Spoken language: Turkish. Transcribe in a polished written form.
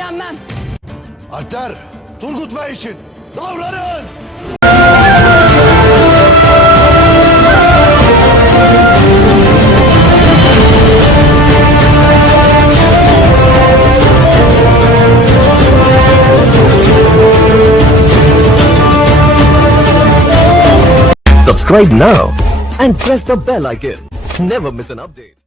evlenmem. Alpler, Turgut Bey için davranın! Subscribe now and press the bell icon. Never miss an update.